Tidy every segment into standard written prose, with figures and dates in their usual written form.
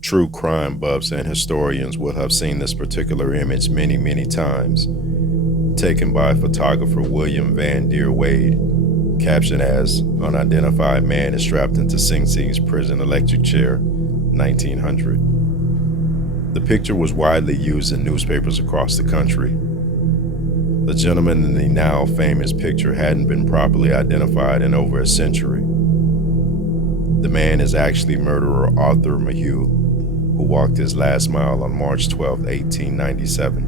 True crime buffs and historians will have seen this particular image many, many times, taken by photographer William Van Der Weyde, captioned as "Unidentified man is strapped into Sing Sing's prison electric chair, 1900." The picture was widely used in newspapers across the country. The gentleman in the now famous picture hadn't been properly identified in over a century. The man is actually murderer Arthur Mayhew, who walked his last mile on March 12, 1897.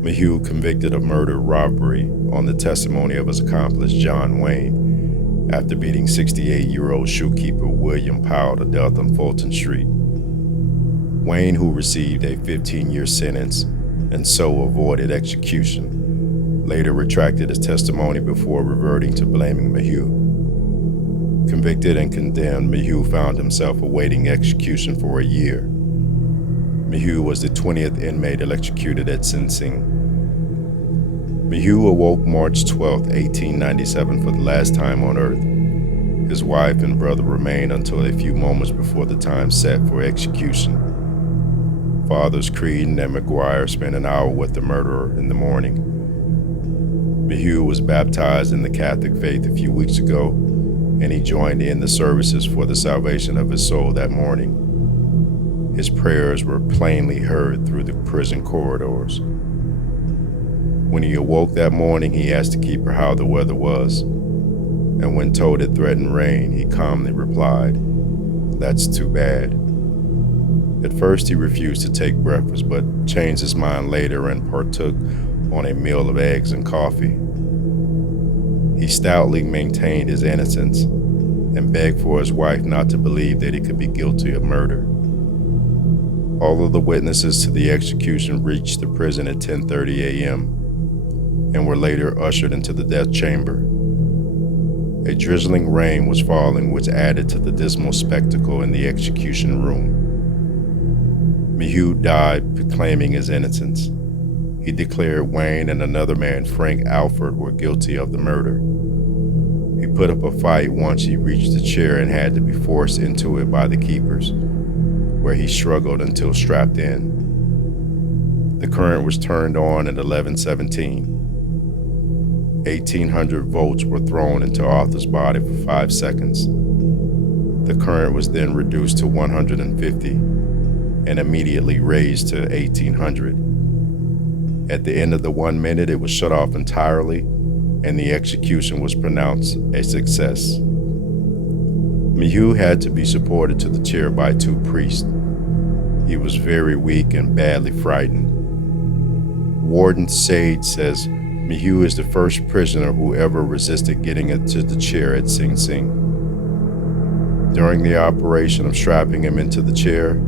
Mayhew, convicted of murder robbery on the testimony of his accomplice John Weyne, after beating 68-year-old shoekeeper William Powell to death on Fulton Street. Weyne, who received a 15-year sentence and so avoided execution, later retracted his testimony before reverting to blaming Mayhew. Convicted and condemned, Mayhew found himself awaiting execution for a year. Mayhew was the 20th inmate electrocuted at Sing Sing. Mayhew awoke March 12, 1897 for the last time on Earth. His wife and brother remained until a few moments before the time set for execution. Fathers Creedon and McGuire spent an hour with the murderer in the morning. Mayhew was baptized in the Catholic faith a few weeks ago, and he joined in the services for the salvation of his soul that morning. His prayers were plainly heard through the prison corridors. When he awoke that morning, he asked the keeper how the weather was, and when told it threatened rain, he calmly replied, "That's too bad." At first, he refused to take breakfast, but changed his mind later and partook on a meal of eggs and coffee. He stoutly maintained his innocence and begged for his wife not to believe that he could be guilty of murder. All of the witnesses to the execution reached the prison at 10:30 a.m. and were later ushered into the death chamber. A drizzling rain was falling, which added to the dismal spectacle in the execution room. Mayhew died proclaiming his innocence. He declared Weyne and another man, Frank Alford, were guilty of the murder. He put up a fight once he reached the chair and had to be forced into it by the keepers, where he struggled until strapped in. The current was turned on at 11:17. 1,800 volts were thrown into Arthur's body for 5 seconds. The current was then reduced to 150 and immediately raised to 1,800. At the end of the 1 minute, it was shut off entirely, and the execution was pronounced a success. Mayhew had to be supported to the chair by 2 priests. He was very weak and badly frightened. Warden Sage says Mayhew is the first prisoner who ever resisted getting into the chair at Sing Sing. During the operation of strapping him into the chair,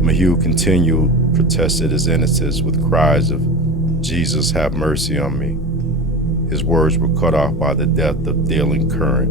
Mayhew continued protested his innocence with cries of, "Jesus, have mercy on me." His words were cut off by the death of dealing current.